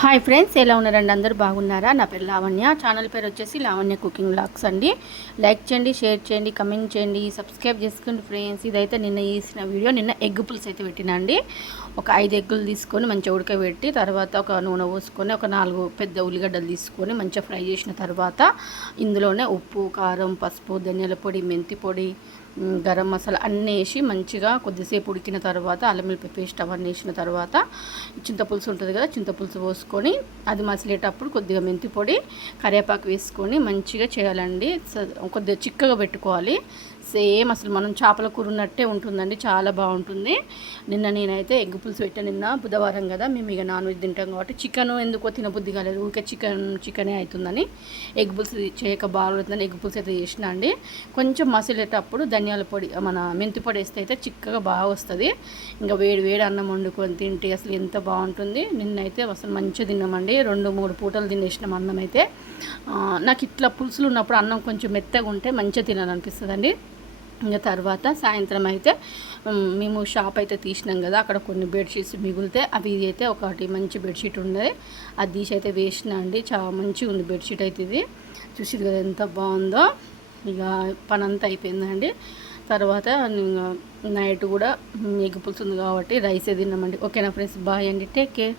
Hi friends, ఎలా ఉన్నారండి? అందరూ బాగున్నారా? నా పేరు లావణ్య. ఛానల్ పేరు వచ్చేసి లావణ్య కుకింగ్ వ్లాగ్స్ అండి. లైక్ చేయండి, షేర్ చేయండి, కమెంట్ చేయండి, సబ్స్క్రైబ్ చేసుకోండి ఫ్రెండ్స్. ఇదైతే నిన్న చేసిన వీడియో. నిన్న ఎగ్ పులుసు అయితే పెట్టినా అండి. ఒక 5 ఎగ్గులు తీసుకొని మంచిగా ఉడకబెట్టి, తర్వాత ఒక నూనె పోసుకొని ఒక 4 పెద్ద ఉల్లిగడ్డలు తీసుకొని మంచిగా ఫ్రై చేసిన తర్వాత ఇందులోనే ఉప్పు, కారం, పసుపు, ధనియాల పొడి, మెంతి పొడి, గరం మసాలా అన్నీ వేసి మంచిగా కొద్దిసేపు ఉడికిన తర్వాత అల్లం వెల్లుల్లి పేస్ట్ అవన్నీ వేసిన తర్వాత చింతపులుసు ఉంటుంది కదా, చింతపులుసు పోసుకొని అది మసిలేటప్పుడు కొద్దిగా మెంతి పొడి, కరివేపాకు వేసుకొని మంచిగా చేయాలండి. కొద్దిగా చిక్కగా పెట్టుకోవాలి. సేమ్ అసలు మనం చేపల కూర ఉన్నట్టే ఉంటుందండి, చాలా బాగుంటుంది. నిన్న నేనైతే ఎగ్ పులుసు పెట్టాను. నిన్న బుధవారం కదా, మేము ఇక నాన్ వెజ్ తింటాం కాబట్టి చికెన్ ఎందుకో తినబుద్ధి కాలేదు, ఊరికే చికెనే అవుతుందని ఎగ్ పులుసు చేయక బాగుంటుందని ఎగ్ పులుసు అయితే చేసిన అండి. కొంచెం మసిలేటప్పుడు ధనియాల పొడి, మన మెంతి పొడి వేస్తే అయితే చిక్కగా బాగా వస్తుంది. ఇంకా వేడి వేడి అన్నం వండుకొని తింటే అసలు ఎంత బాగుంటుంది. నిన్నైతే అసలు మంచిగా తిన్నామండి. 2-3 పూటలు తినేసినాం అన్నం అయితే. నాకు ఇట్లా పులుసులు ఉన్నప్పుడు అన్నం కొంచెం మెత్తగా ఉంటే మంచిగా తినాలనిపిస్తుంది అండి. ఇంకా తర్వాత సాయంత్రం అయితే మేము షాప్ అయితే తీసినాం కదా, అక్కడ కొన్ని బెడ్షీట్స్ మిగిలితే అవి అయితే ఒకటి మంచి బెడ్షీట్ ఉండేది, అది తీసి అయితే వేసిన అండి. చాలా మంచిగా ఉంది బెడ్షీట్ అయితే. ఇది చూసిరు కదా ఎంత బాగుందో. ఇక పని అంతా అయిపోయిందండి. తర్వాత నైట్ కూడా ఎగ్ పులుసు ఉంది కాబట్టి రైసే తిన్నామండి. ఓకేనా ఫ్రెండ్స్, బాయ్ అండి, టేక్ కేర్.